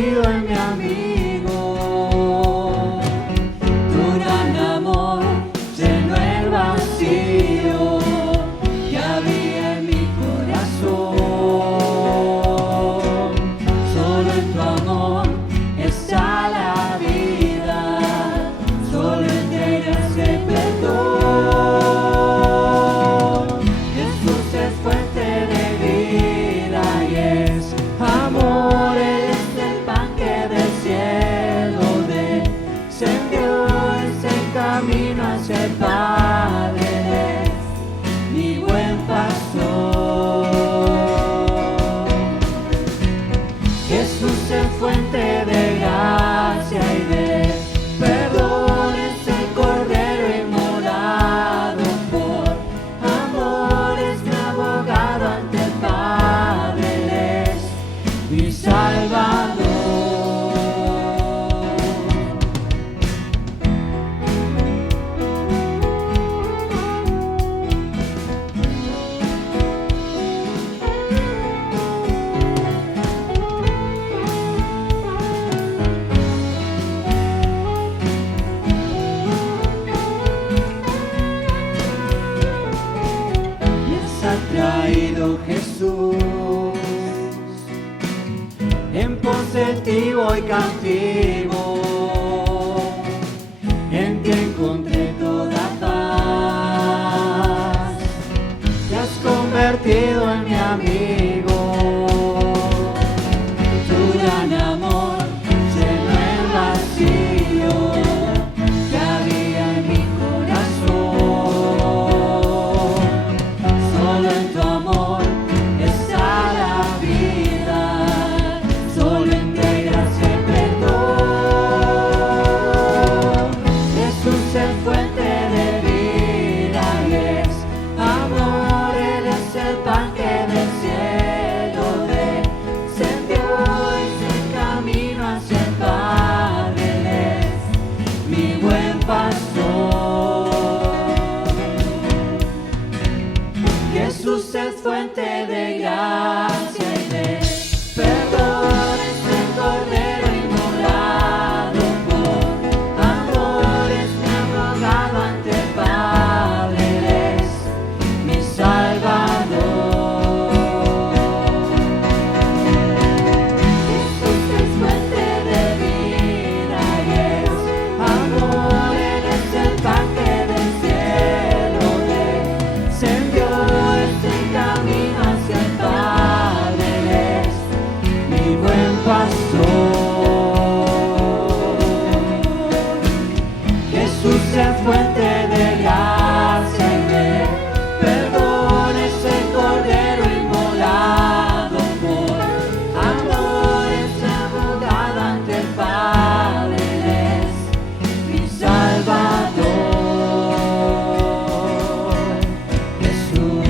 convertido en mi amigo. Tu gran amor llenó el vacío que había en mi corazón. Solo en tu amor está la vida, solo en ti gracia y perdón. Jesús es fuente de vida y es amor, Él es el pan que del cielo descendió, es el camino hacia el Padre, es mi buen pastor. Jesús es fuente de gracia y de perdón, es el Cordero inmolado por amor, es mi abogado ante el Padre, Él es mi Salvador. Les ha traído Jesús en positivo y cautivo. En ti encontré toda paz, te has convertido en mi amigo. Tu gran amor llenó el vacío que había en mi corazón. Solo en tu amor está la vida, solo en ti gracia y perdón. Jesús es fuente de vida y es amor, Él es el pan que del cielo descendió, es el camino hacia el Padre, Él es mi buen pastor. Jesús es fuente de gracia y de perdón, es el Cordero inmolado por amor, es mi abogado ante el Padre, Él es mi Salvador. Jesús es fuente de vida y es amor, Él es el pan que del cielo descendió, es el camino hacia el Padre, Él es mi buen pastor. Jesús es fuente de gracia y de perdón, es el Cordero inmolado por amor, es abogado ante el Padre, Él es mi Salvador. Jesús.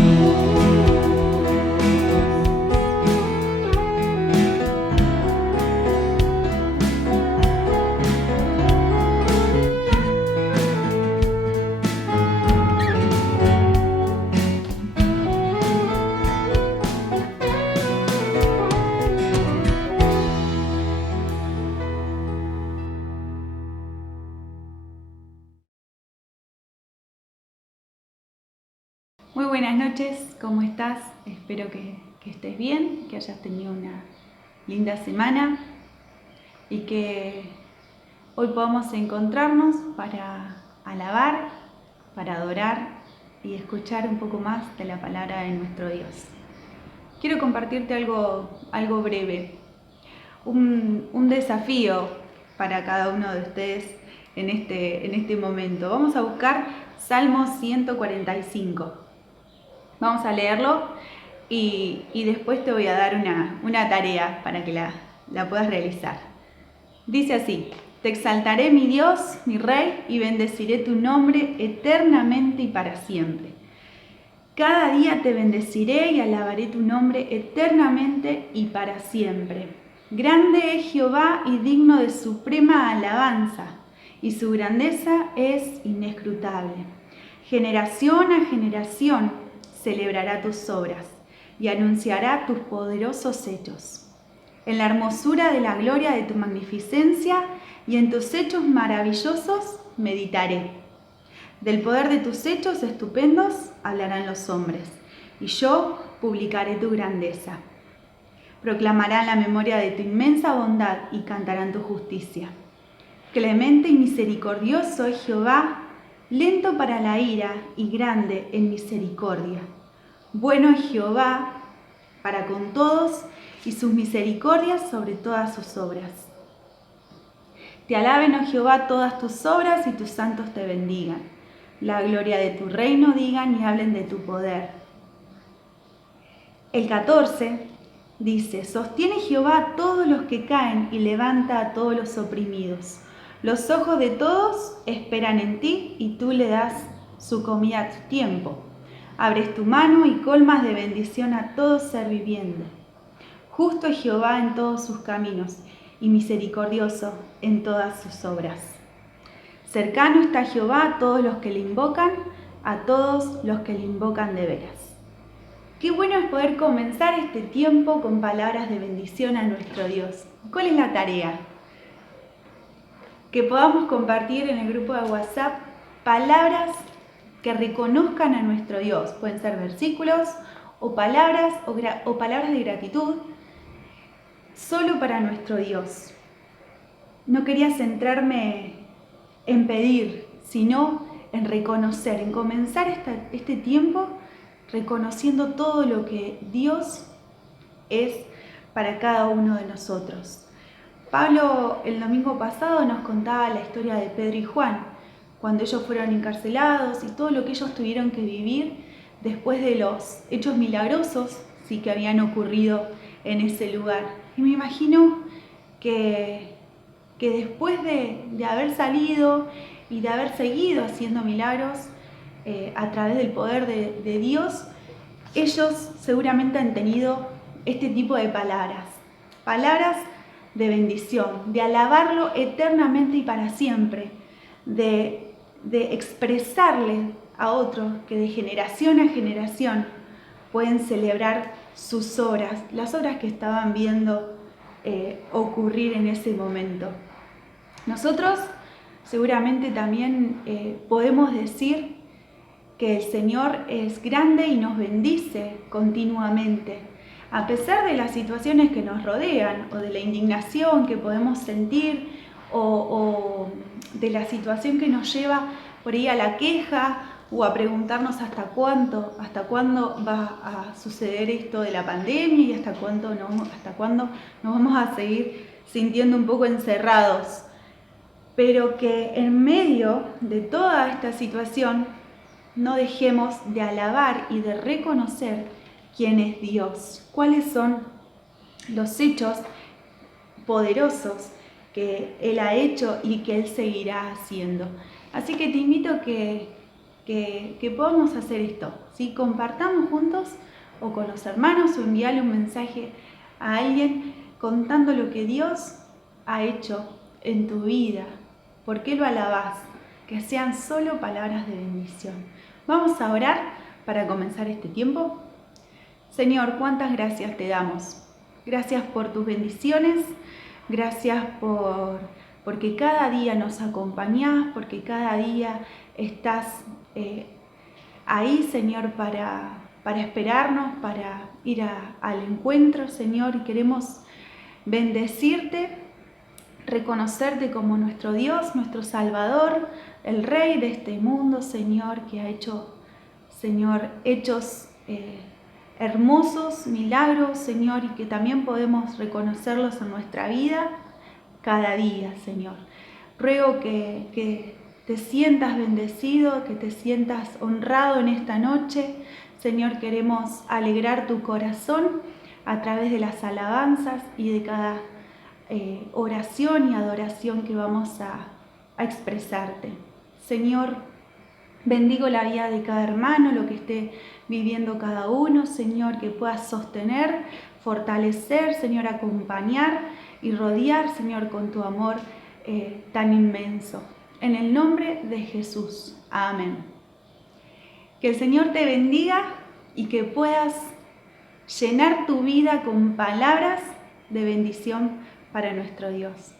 Muy buenas noches, ¿cómo estás? Espero que estés bien, que hayas tenido una linda semana y que hoy podamos encontrarnos para alabar, para adorar y escuchar un poco más de la palabra de nuestro Dios. Quiero compartirte algo breve, un desafío para cada uno de ustedes en este momento. Vamos a buscar Salmo 145. Vamos a leerlo y después te voy a dar una tarea para que la puedas realizar. Dice así: te exaltaré, mi Dios, mi Rey, y bendeciré tu nombre eternamente y para siempre. Cada día te bendeciré y alabaré tu nombre eternamente y para siempre. Grande es Jehová y digno de suprema alabanza, y su grandeza es inescrutable. Generación a generación celebrará tus obras y anunciará tus poderosos hechos. En la hermosura de la gloria de tu magnificencia y en tus hechos maravillosos meditaré. Del poder de tus hechos estupendos hablarán los hombres, y yo publicaré tu grandeza. Proclamarán la memoria de tu inmensa bondad y cantarán tu justicia. Clemente y misericordioso es Jehová, lento para la ira y grande en misericordia. Bueno es Jehová para con todos y sus misericordias sobre todas sus obras. Te alaben, oh Jehová, todas tus obras y tus santos te bendigan. La gloria de tu reino digan y hablen de tu poder. El 14 dice, sostiene Jehová a todos los que caen y levanta a todos los oprimidos. Los ojos de todos esperan en ti y tú le das su comida a tu tiempo. Abres tu mano y colmas de bendición a todo ser viviente. Justo es Jehová en todos sus caminos y misericordioso en todas sus obras. Cercano está Jehová a todos los que le invocan, a todos los que le invocan de veras. Qué bueno es poder comenzar este tiempo con palabras de bendición a nuestro Dios. ¿Cuál es la tarea? Que podamos compartir en el grupo de WhatsApp palabras que reconozcan a nuestro Dios. Pueden ser versículos o palabras de gratitud solo para nuestro Dios. No quería centrarme en pedir, sino en reconocer, en comenzar este tiempo reconociendo todo lo que Dios es para cada uno de nosotros. Pablo el domingo pasado nos contaba la historia de Pedro y Juan, cuando ellos fueron encarcelados y todo lo que ellos tuvieron que vivir después de los hechos milagrosos que habían ocurrido en ese lugar. Y me imagino que después de haber salido y de haber seguido haciendo milagros a través del poder de Dios, ellos seguramente han tenido este tipo de palabras de bendición, de alabarlo eternamente y para siempre, de expresarle a otros que de generación a generación pueden celebrar sus obras, las obras que estaban viendo ocurrir en ese momento. Nosotros seguramente también podemos decir que el Señor es grande y nos bendice continuamente. A pesar de las situaciones que nos rodean o de la indignación que podemos sentir o de la situación que nos lleva por ahí a la queja o a preguntarnos hasta cuándo va a suceder esto de la pandemia y hasta cuándo nos vamos a seguir sintiendo un poco encerrados. Pero que en medio de toda esta situación no dejemos de alabar y de reconocer quién es Dios, cuáles son los hechos poderosos que Él ha hecho y que Él seguirá haciendo. Así que te invito a que podamos hacer esto, ¿sí? Compartamos juntos o con los hermanos o enviarle un mensaje a alguien contando lo que Dios ha hecho en tu vida, por qué lo alabás, que sean solo palabras de bendición. Vamos a orar para comenzar este tiempo. Señor, cuántas gracias te damos. Gracias por tus bendiciones, gracias porque cada día nos acompañás, porque cada día estás ahí, Señor, para esperarnos, para ir al encuentro, Señor, y queremos bendecirte, reconocerte como nuestro Dios, nuestro Salvador, el Rey de este mundo, Señor, que ha hecho, Señor, hechos hermosos, milagros, Señor, y que también podemos reconocerlos en nuestra vida cada día, Señor. Ruego que te sientas bendecido, que te sientas honrado en esta noche. Señor, queremos alegrar tu corazón a través de las alabanzas y de cada oración y adoración que vamos a expresarte. Señor, bendigo la vida de cada hermano, lo que esté viviendo cada uno, Señor, que puedas sostener, fortalecer, Señor, acompañar y rodear, Señor, con tu amor tan inmenso. En el nombre de Jesús. Amén. Que el Señor te bendiga y que puedas llenar tu vida con palabras de bendición para nuestro Dios.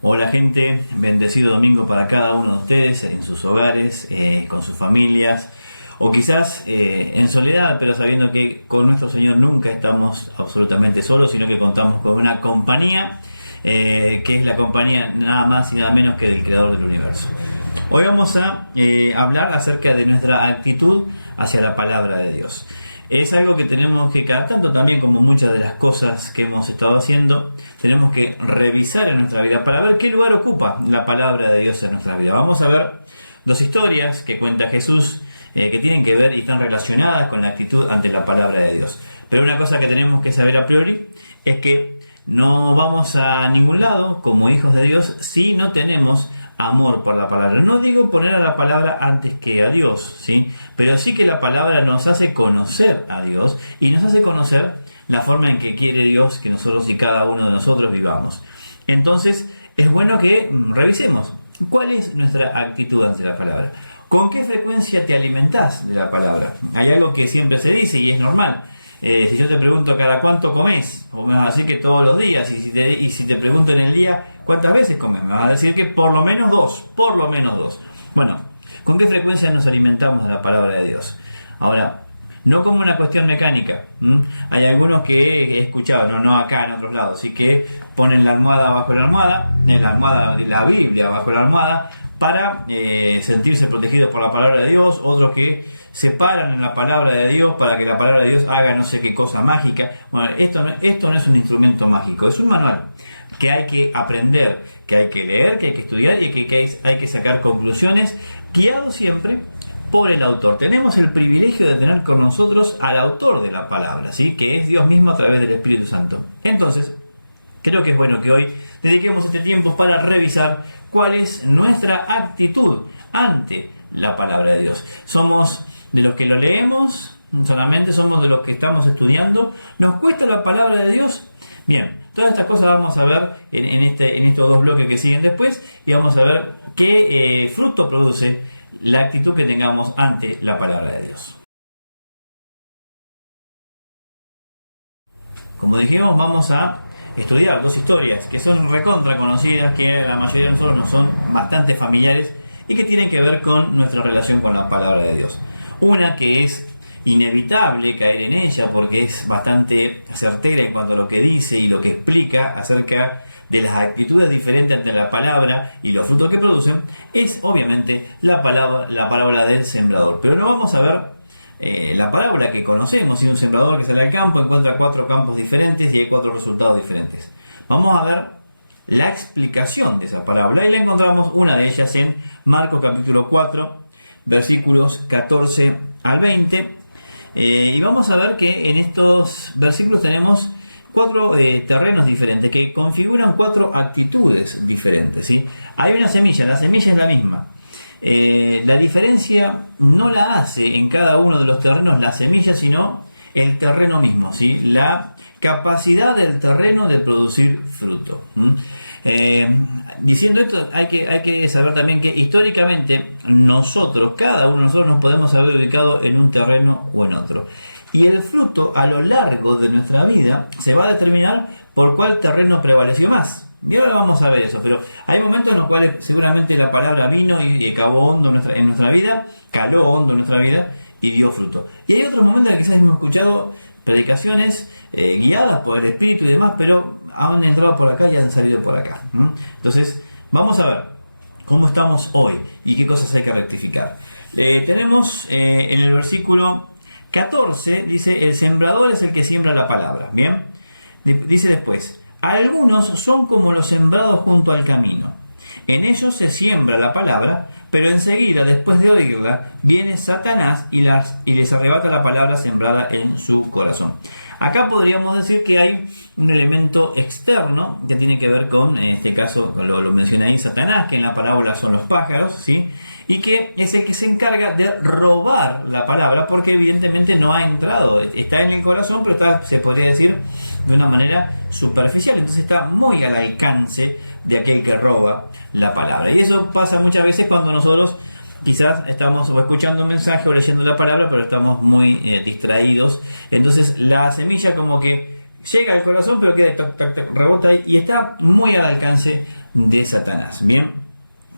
Hola gente, bendecido domingo para cada uno de ustedes en sus hogares, con sus familias o quizás en soledad, pero sabiendo que con nuestro Señor nunca estamos absolutamente solos, sino que contamos con una compañía que es la compañía nada más y nada menos que del Creador del Universo. Hoy vamos a hablar acerca de nuestra actitud hacia la palabra de Dios. Es algo que tenemos que, cada tanto también, como muchas de las cosas que hemos estado haciendo, tenemos que revisar en nuestra vida para ver qué lugar ocupa la palabra de Dios en nuestra vida. Vamos a ver dos historias que cuenta Jesús que tienen que ver y están relacionadas con la actitud ante la palabra de Dios. Pero una cosa que tenemos que saber a priori es que no vamos a ningún lado como hijos de Dios si no tenemos amor por la palabra. No digo poner a la palabra antes que a Dios, ¿sí? Pero sí que la palabra nos hace conocer a Dios y nos hace conocer la forma en que quiere Dios que nosotros y cada uno de nosotros vivamos. Entonces es bueno que revisemos cuál es nuestra actitud ante la palabra. ¿Con qué frecuencia te alimentás de la palabra? Hay algo que siempre se dice y es normal. Si yo te pregunto cada cuánto comes, o me vas a decir que todos los días, y si te pregunto en el día cuántas veces comes, me vas a decir que por lo menos dos. Bueno, ¿con qué frecuencia nos alimentamos de la palabra de Dios? Ahora, no como una cuestión mecánica. Hay algunos que he escuchado, no acá, en otros lados, sí, que ponen la almohada bajo la almohada, la Biblia bajo la almohada, para sentirse protegidos por la palabra de Dios. Otros que se paran en la palabra de Dios para que la palabra de Dios haga no sé qué cosa mágica. Bueno, esto no es un instrumento mágico, es un manual que hay que aprender, que hay que leer, que hay que estudiar y que hay que sacar conclusiones, guiado siempre por el autor. Tenemos el privilegio de tener con nosotros al autor de la palabra, ¿sí? Que es Dios mismo a través del Espíritu Santo. Entonces, creo que es bueno que hoy dediquemos este tiempo para revisar cuál es nuestra actitud ante la palabra de Dios. ¿Somos de los que lo leemos? ¿Solamente somos de los que estamos estudiando? ¿Nos cuesta la palabra de Dios? Bien, todas estas cosas vamos a ver en estos dos bloques que siguen después, y vamos a ver qué fruto produce la actitud que tengamos ante la palabra de Dios. Como dijimos, vamos a estudiar dos historias que son recontra conocidas, que la mayoría de nosotros nos son bastante familiares y que tienen que ver con nuestra relación con la palabra de Dios. Una que es inevitable caer en ella porque es bastante certera en cuanto a lo que dice y lo que explica acerca de las actitudes diferentes ante la palabra y los frutos que producen, es obviamente la parábola del sembrador. Pero no vamos a ver la parábola que conocemos, un sembrador que sale al campo, encuentra 4 campos diferentes y hay 4 resultados diferentes. Vamos a ver la explicación de esa parábola y la encontramos, una de ellas, en Marcos capítulo 4, versículos 14 al 20. Y vamos a ver que en estos versículos tenemos 4 terrenos diferentes que configuran 4 actitudes diferentes, ¿sí? Hay una semilla, la semilla es la misma. La diferencia no la hace en cada uno de los terrenos la semilla, sino el terreno mismo, ¿sí? La capacidad del terreno de producir fruto. Diciendo esto, hay que saber también que históricamente cada uno de nosotros nos podemos haber ubicado en un terreno o en otro. Y el fruto a lo largo de nuestra vida se va a determinar por cuál terreno prevaleció más. Y ahora vamos a ver eso, pero hay momentos en los cuales seguramente la palabra vino y cavó hondo en nuestra vida, caló hondo en nuestra vida y dio fruto. Y hay otros momentos en que quizás hemos escuchado predicaciones guiadas por el Espíritu y demás, pero han entrado por acá y han salido por acá. Entonces, vamos a ver cómo estamos hoy y qué cosas hay que rectificar. Tenemos en el versículo 14, dice: el sembrador es el que siembra la palabra. Bien, dice después: algunos son como los sembrados junto al camino. En ellos se siembra la palabra, pero enseguida, después de oírla, viene Satanás y les arrebata la palabra sembrada en su corazón. Acá podríamos decir que hay un elemento externo que tiene que ver con, en este caso lo menciona ahí Satanás, que en la parábola son los pájaros, ¿sí? Y que es el que se encarga de robar la palabra, porque evidentemente no ha entrado, está en el corazón, pero está, se podría decir, de una manera superficial, entonces está muy al alcance de aquel que roba la palabra. Y eso pasa muchas veces cuando nosotros quizás estamos o escuchando un mensaje o leyendo la palabra, pero estamos muy distraídos. Entonces la semilla como que llega al corazón, pero queda rebota ahí y está muy al alcance de Satanás. Bien,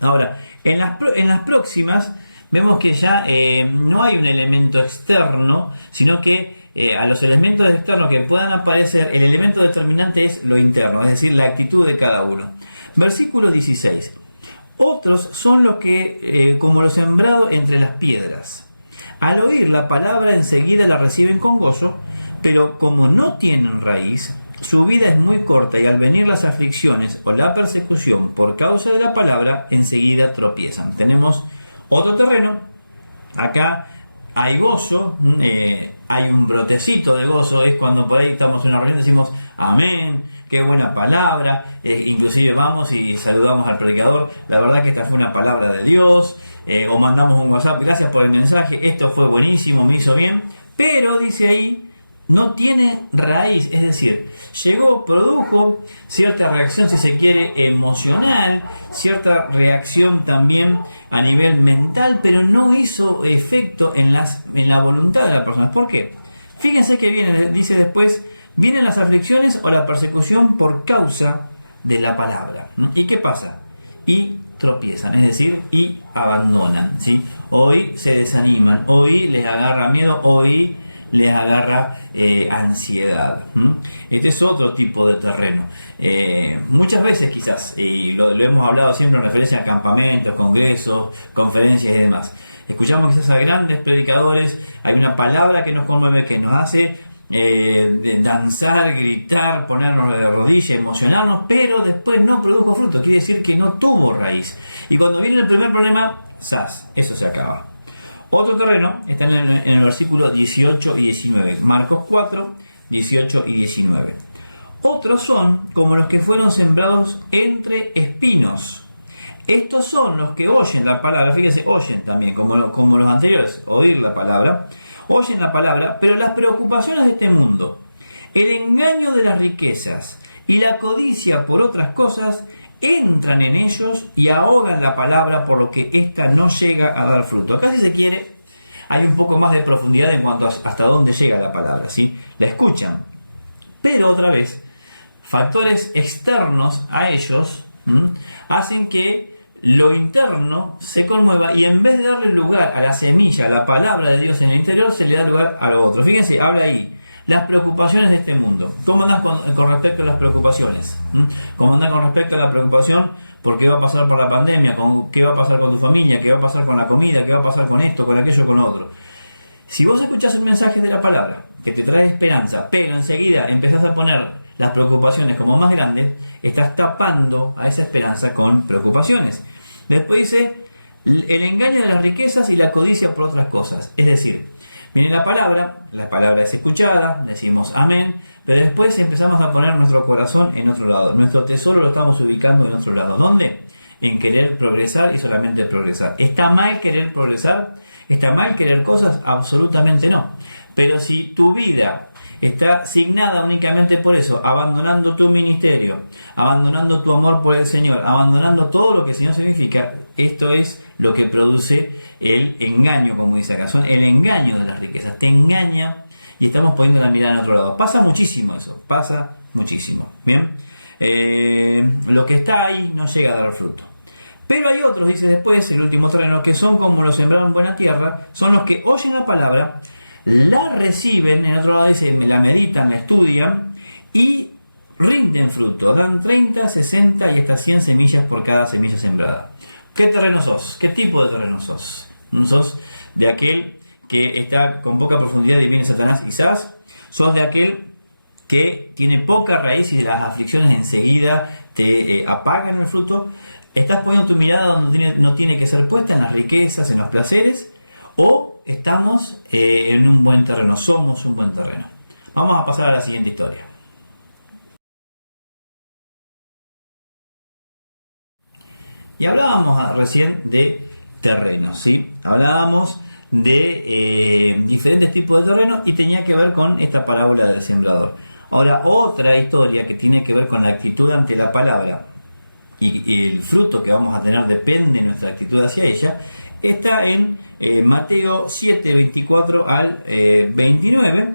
ahora, en las próximas vemos que ya no hay un elemento externo, sino que a los elementos externos que puedan aparecer, el elemento determinante es lo interno, es decir, la actitud de cada uno. Versículo 16. Otros son los que, como lo sembrado entre las piedras. Al oír la palabra enseguida la reciben con gozo, pero como no tienen raíz, su vida es muy corta y al venir las aflicciones o la persecución por causa de la palabra, enseguida tropiezan. Tenemos otro terreno. Acá hay gozo, hay un brotecito de gozo. Es cuando por ahí estamos en una reunión y decimos amén, qué buena palabra. Inclusive vamos y saludamos al predicador. La verdad que esta fue una palabra de Dios. O mandamos un WhatsApp, gracias por el mensaje, esto fue buenísimo, me hizo bien. Pero dice ahí, no tiene raíz, es decir, llegó, produjo cierta reacción, si se quiere, emocional, cierta reacción también a nivel mental, pero no hizo efecto en la voluntad de la persona. ¿Por qué? Fíjense que viene, dice después, vienen las aflicciones o la persecución por causa de la palabra. ¿Y qué pasa? Y tropiezan, es decir, y abandonan, ¿sí? Hoy se desaniman, hoy les agarra miedo, hoy les agarra ansiedad. Este es otro tipo de terreno. Muchas veces quizás, y lo hemos hablado siempre en referencia a campamentos, congresos, conferencias y demás, escuchamos quizás a grandes predicadores, hay una palabra que nos conmueve, que nos hace danzar, gritar, ponernos de rodillas, emocionarnos, pero después no produjo fruto, quiere decir que no tuvo raíz. Y cuando viene el primer problema, eso se acaba. Otro terreno está en el versículo 18 y 19, Marcos 4, 18 y 19. Otros son como los que fueron sembrados entre espinos. Estos son los que oyen la palabra, fíjense, oyen también, como los anteriores, oír la palabra, oyen la palabra, pero las preocupaciones de este mundo, el engaño de las riquezas y la codicia por otras cosas, entran en ellos y ahogan la palabra, por lo que ésta no llega a dar fruto. Acá, si se quiere, hay un poco más de profundidad en cuanto a hasta dónde llega la palabra, ¿sí? La escuchan, pero otra vez, factores externos a ellos hacen que lo interno se conmueva y en vez de darle lugar a la semilla, a la palabra de Dios en el interior, se le da lugar a lo otro. Fíjense, habla ahí. Las preocupaciones de este mundo. ¿Cómo andas con respecto a las preocupaciones? ¿Cómo andas con respecto a la preocupación por qué va a pasar por la pandemia? ¿Qué va a pasar con tu familia? ¿Qué va a pasar con la comida? ¿Qué va a pasar con esto, con aquello, con otro? Si vos escuchás un mensaje de la palabra que te trae esperanza, pero enseguida empezás a poner las preocupaciones como más grandes, estás tapando a esa esperanza con preocupaciones. Después dice, el engaño de las riquezas y la codicia por otras cosas. Es decir, viene la palabra es escuchada, decimos amén, pero después empezamos a poner nuestro corazón en otro lado. Nuestro tesoro lo estamos ubicando en otro lado. ¿Dónde? En querer progresar y solamente progresar. ¿Está mal querer progresar? ¿Está mal querer cosas? Absolutamente no. Pero si tu vida está signada únicamente por eso, abandonando tu ministerio, abandonando tu amor por el Señor, abandonando todo lo que el Señor significa, esto es lo que produce el engaño, como dice acá, son el engaño de las riquezas. Te engaña y estamos poniendo la mirada en otro lado. Pasa muchísimo eso, pasa muchísimo. Bien, lo que está ahí no llega a dar fruto. Pero hay otros, dice después, el último terreno, que son como los sembrados en buena tierra, son los que oyen la palabra, la reciben, en otro lado dice, la meditan, la estudian y rinden fruto, dan 30, 60 y hasta 100 semillas por cada semilla sembrada. ¿Qué terreno sos? ¿Qué tipo de terreno sos? ¿No sos de aquel que está con poca profundidad y viene Satanás y ¡zas! ¿Sos de aquel que tiene poca raíz y las aflicciones enseguida te apagan el fruto? ¿Estás poniendo tu mirada donde no tiene que ser puesta, en las riquezas, en los placeres? ¿O estamos en un buen terreno? Somos un buen terreno. Vamos a pasar a la siguiente historia. Y hablábamos recién de terrenos, ¿sí? Hablábamos de diferentes tipos de terrenos y tenía que ver con esta parábola del sembrador. Ahora, otra historia que tiene que ver con la actitud ante la palabra y el fruto que vamos a tener depende de nuestra actitud hacia ella, está en Mateo 7, 24 al 29,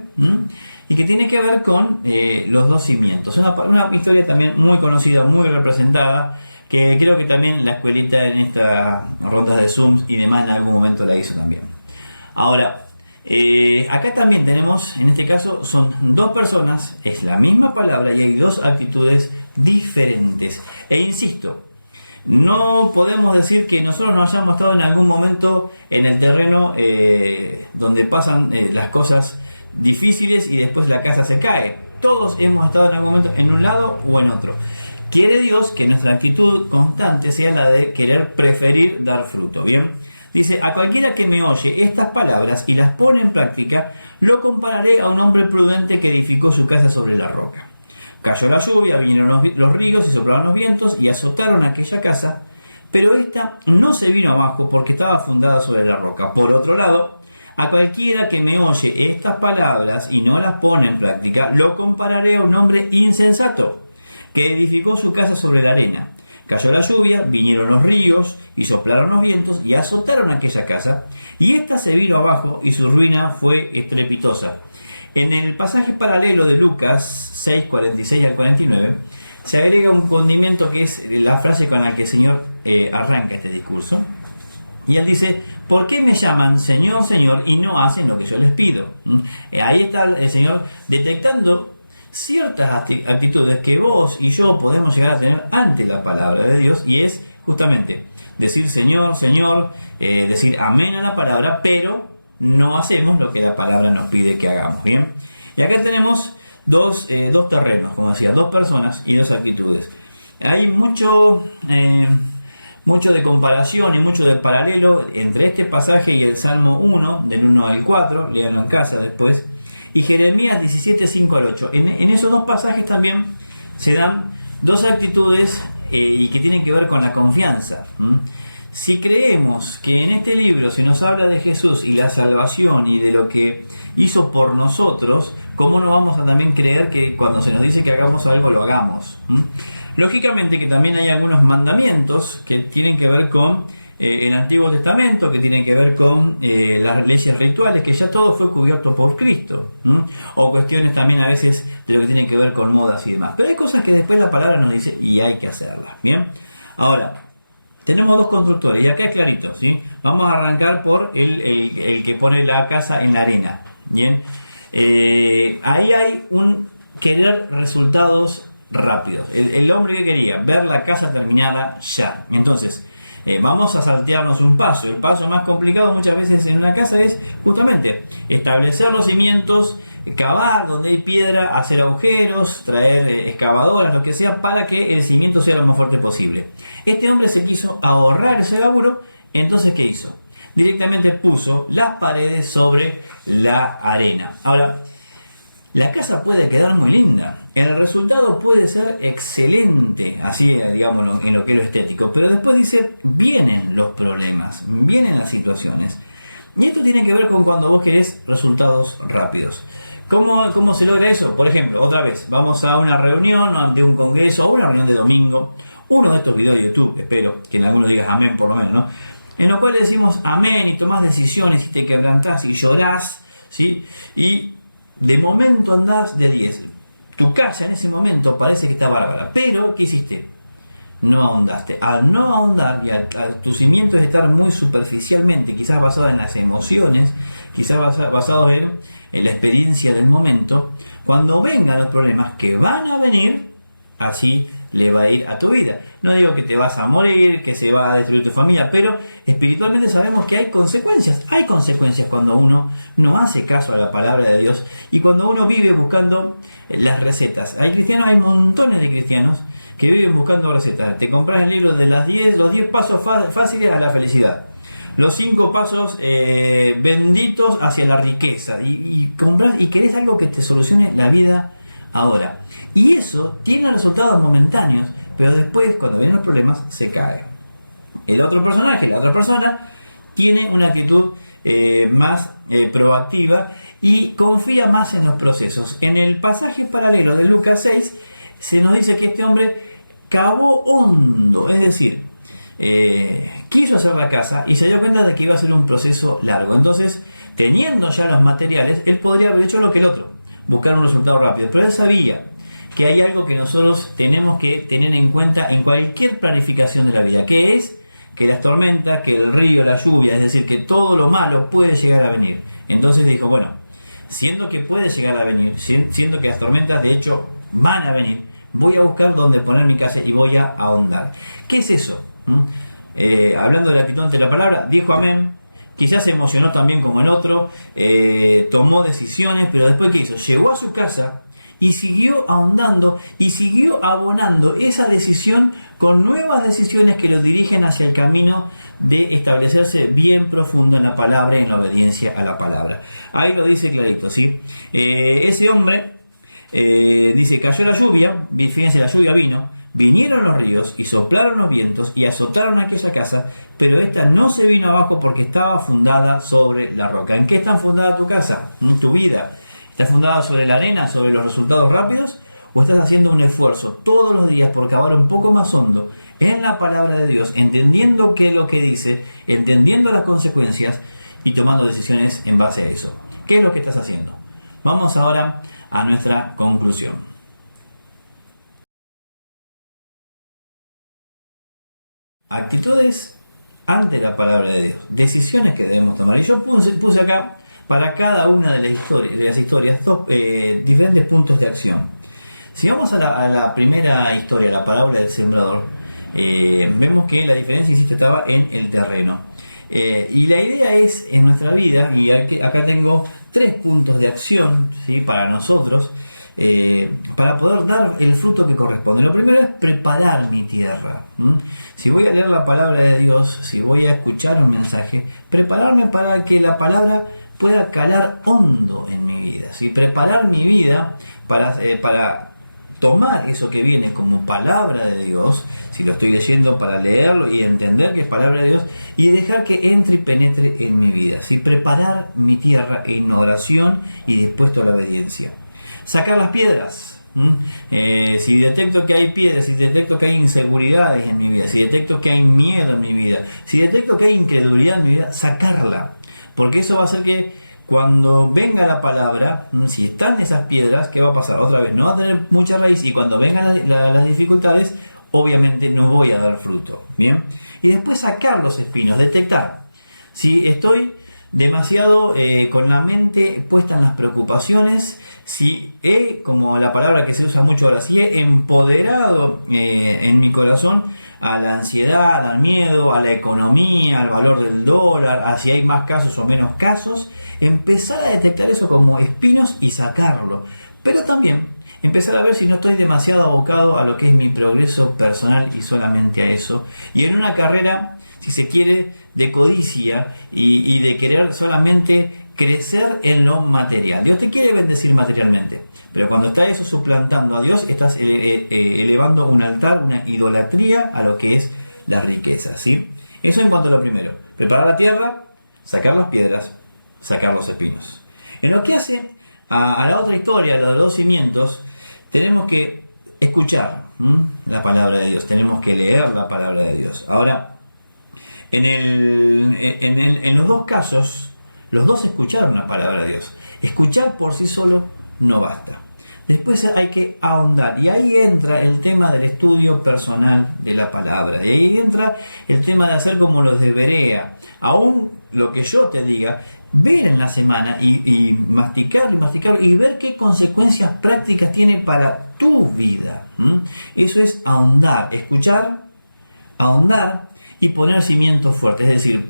y que tiene que ver con los dos cimientos. Una historia también muy conocida, muy representada, que creo que también la escuelita en estas rondas de Zoom y demás en algún momento la hizo también. Ahora, acá también tenemos, en este caso, son dos personas, es la misma palabra y hay dos actitudes diferentes. E insisto, no podemos decir que nosotros no hayamos estado en algún momento en el terreno donde pasan las cosas difíciles y después la casa se cae. Todos hemos estado en algún momento en un lado o en otro. Quiere Dios que nuestra actitud constante sea la de querer preferir dar fruto. Bien, dice: a cualquiera que me oye estas palabras y las pone en práctica, lo compararé a un hombre prudente que edificó su casa sobre la roca. Cayó la lluvia, vinieron los ríos y soplaron los vientos y azotaron aquella casa, pero ésta no se vino abajo porque estaba fundada sobre la roca. Por otro lado, a cualquiera que me oye estas palabras y no las pone en práctica, lo compararé a un hombre insensato que edificó su casa sobre la arena. Cayó la lluvia, vinieron los ríos y soplaron los vientos y azotaron aquella casa, y ésta se vino abajo y su ruina fue estrepitosa. En el pasaje paralelo de Lucas 6, 46 al 49, se agrega un condimento que es la frase con la que el Señor arranca este discurso. Y él dice: ¿por qué me llaman Señor, Señor y no hacen lo que yo les pido? Ahí está el Señor detectando ciertas actitudes que vos y yo podemos llegar a tener ante la palabra de Dios, y es justamente decir Señor, Señor, decir amén a la palabra, pero no hacemos lo que la palabra nos pide que hagamos. Bien, y acá tenemos dos terrenos, como decía, dos personas y dos actitudes. Hay mucho de comparación y mucho de paralelo entre este pasaje y el Salmo 1, del 1 al 4, léanlo en casa después, y Jeremías 17, 5 al 8. En esos dos pasajes también se dan dos actitudes y que tienen que ver con la confianza. Si creemos que en este libro se nos habla de Jesús y la salvación y de lo que hizo por nosotros, ¿cómo no vamos a también creer que cuando se nos dice que hagamos algo, lo hagamos? Lógicamente que también hay algunos mandamientos que tienen que ver con el Antiguo Testamento, que tienen que ver con las leyes rituales, que ya todo fue cubierto por Cristo, o cuestiones también a veces de lo que tiene que ver con modas y demás. Pero hay cosas que después la palabra nos dice y hay que hacerlas. Bien, ahora tenemos dos constructores y acá es clarito, ¿sí? Vamos a arrancar por el que pone la casa en la arena. Bien, ahí hay un querer resultados rápidos. El hombre que quería ver la casa terminada ya. Entonces, vamos a saltearnos un paso. El paso más complicado muchas veces en una casa es justamente establecer los cimientos, cavar donde hay piedra, hacer agujeros, traer excavadoras, lo que sea, para que el cimiento sea lo más fuerte posible. Este hombre se quiso ahorrar ese laburo, entonces ¿qué hizo? Directamente puso las paredes sobre la arena. Ahora, la casa puede quedar muy linda, el resultado puede ser excelente, así digámoslo en lo que es lo estético, pero después dice, vienen los problemas, vienen las situaciones. Y esto tiene que ver con cuando vos querés resultados rápidos. ¿Cómo se logra eso? Por ejemplo, otra vez, vamos a una reunión de un congreso o una reunión de domingo, uno de estos videos de YouTube, espero que en alguno digas amén por lo menos, ¿no? En lo cual decimos amén y tomás decisiones y te quebrantás y llorás, ¿sí? Y de momento andás de 10. Tu casa en ese momento parece que está bárbara, pero ¿qué hiciste? No ahondaste. Al no ahondar y a tu cimiento es estar muy superficialmente, quizás basado en las emociones, quizás basado en la experiencia del momento, cuando vengan los problemas que van a venir, así le va a ir a tu vida. No digo que te vas a morir, que se va a destruir tu familia, pero espiritualmente sabemos que hay consecuencias. Hay consecuencias cuando uno no hace caso a la palabra de Dios y cuando uno vive buscando las recetas. Hay montones de cristianos que viven buscando recetas. Te compras el libro de los 10 pasos fáciles a la felicidad. Los 5 pasos benditos hacia la riqueza. Y compras y querés algo que te solucione la vida ahora. Y eso tiene resultados momentáneos, pero después, cuando vienen los problemas, se cae. La otra persona, tiene una actitud más proactiva y confía más en los procesos. En el pasaje paralelo de Lucas 6, se nos dice que este hombre cavó hondo, es decir, quiso hacer la casa y se dio cuenta de que iba a ser un proceso largo. Entonces, teniendo ya los materiales, él podría haber hecho lo que el otro, buscar un resultado rápido, pero él sabía que hay algo que nosotros tenemos que tener en cuenta en cualquier planificación de la vida, que es que las tormentas, que el río, la lluvia, es decir, que todo lo malo puede llegar a venir. Entonces dijo, bueno, siendo que puede llegar a venir, siendo que las tormentas de hecho van a venir, voy a buscar dónde poner mi casa y voy a ahondar. ¿Qué es eso? Hablando de la actitud ante la palabra, dijo amén, quizás se emocionó también como el otro, tomó decisiones, pero después ¿qué hizo? Llegó a su casa y siguió ahondando y siguió abonando esa decisión con nuevas decisiones que lo dirigen hacia el camino de establecerse bien profundo en la palabra y en la obediencia a la palabra. Ahí lo dice clarito, ¿sí? Ese hombre dice, cayó la lluvia, fíjense, la lluvia vino, vinieron los ríos y soplaron los vientos y azotaron aquella casa, pero esta no se vino abajo porque estaba fundada sobre la roca. ¿En qué está fundada tu casa? ¿En tu vida? ¿Estás fundada sobre la arena, sobre los resultados rápidos? ¿O estás haciendo un esfuerzo todos los días por cavar un poco más hondo en la palabra de Dios, entendiendo qué es lo que dice, entendiendo las consecuencias y tomando decisiones en base a eso? ¿Qué es lo que estás haciendo? Vamos ahora a nuestra conclusión. Actitudes ante la palabra de Dios, decisiones que debemos tomar. Y yo puse acá para cada una de las historias dos diferentes puntos de acción. Si vamos a la primera historia, la parábola del sembrador, vemos que la diferencia, insisto, estaba en el terreno. Y la idea es, en nuestra vida, y acá tengo 3 puntos de acción, ¿sí?, para nosotros, para poder dar el fruto que corresponde. Lo primero es preparar mi tierra. Si voy a leer la palabra de Dios, si voy a escuchar un mensaje, prepararme para que la palabra pueda calar hondo en mi vida, ¿sí? Preparar mi vida para tomar eso que viene como palabra de Dios, si lo estoy leyendo, para leerlo y entender que es palabra de Dios, y dejar que entre y penetre en mi vida, ¿sí? Preparar mi tierra en oración y dispuesto a la obediencia. Sacar las piedras. Si detecto que hay piedras, si detecto que hay inseguridades en mi vida, si detecto que hay miedo en mi vida, si detecto que hay incredulidad en mi vida, sacarla. Porque eso va a hacer que cuando venga la palabra, si están esas piedras, ¿qué va a pasar? Otra vez, no va a tener mucha raíz, y cuando vengan las dificultades, obviamente no voy a dar fruto. ¿Bien? Y después sacar los espinos, detectar. Si estoy demasiado con la mente puesta en las preocupaciones, si como la palabra que se usa mucho ahora, si he empoderado en mi corazón a la ansiedad, al miedo, a la economía, al valor del dólar, a si hay más casos o menos casos, empezar a detectar eso como espinos y sacarlo. Pero también empezar a ver si no estoy demasiado abocado a lo que es mi progreso personal y solamente a eso. Y en una carrera, si se quiere, de codicia y de querer solamente crecer en lo material. Dios te quiere bendecir materialmente, pero cuando está eso suplantando a Dios, estás elevando un altar, una idolatría a lo que es la riqueza, ¿sí? Eso en cuanto a lo primero. Preparar la tierra, sacar las piedras, sacar los espinos. En lo que hace a la otra historia, lo de los 2 cimientos, tenemos que escuchar la palabra de Dios, tenemos que leer la palabra de Dios. Ahora, en los 2 casos, los 2 escucharon la palabra de Dios. Escuchar por sí solo no basta. Después hay que ahondar. Y ahí entra el tema del estudio personal de la palabra. Y ahí entra el tema de hacer como los de Berea. Aún lo que yo te diga, ver en la semana y masticarlo y masticarlo y ver qué consecuencias prácticas tiene para tu vida. Eso es ahondar. Escuchar, ahondar y poner cimientos fuertes. Es decir,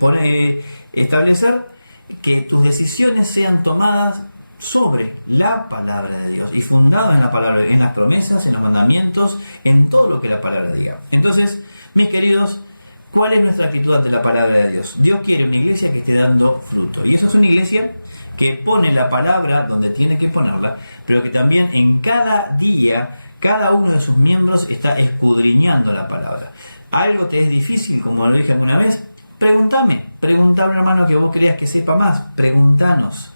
establecer que tus decisiones sean tomadas sobre la palabra de Dios y fundadas en la palabra, en las promesas, en los mandamientos, en todo lo que la palabra diga. Entonces, mis queridos, ¿cuál es nuestra actitud ante la palabra de Dios? Dios quiere una iglesia que esté dando fruto, y eso es una iglesia que pone la palabra donde tiene que ponerla, pero que también en cada día, cada uno de sus miembros está escudriñando la palabra. Algo te es difícil, como lo dije alguna vez, pregúntame a un hermano que vos creas que sepa más, pregúntanos,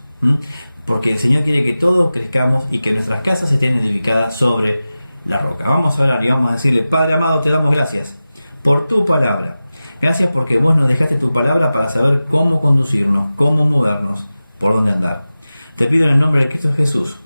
porque el Señor quiere que todos crezcamos y que nuestras casas estén edificadas sobre la roca. Vamos a orar y vamos a decirle: Padre amado, te damos gracias por tu palabra. Gracias porque vos nos dejaste tu palabra para saber cómo conducirnos, cómo movernos, por dónde andar. Te pido en el nombre de Cristo Jesús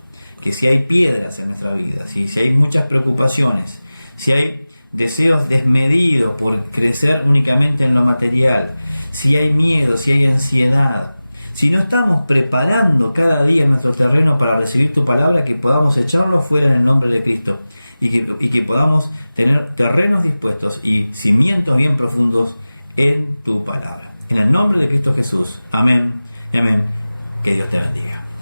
que si hay piedras en nuestra vida, si hay muchas preocupaciones, si hay deseos desmedidos por crecer únicamente en lo material, si hay miedo, si hay ansiedad, si no estamos preparando cada día nuestro terreno para recibir tu palabra, que podamos echarlo fuera en el nombre de Cristo y que podamos tener terrenos dispuestos y cimientos bien profundos en tu palabra. En el nombre de Cristo Jesús. Amén y amén. Que Dios te bendiga.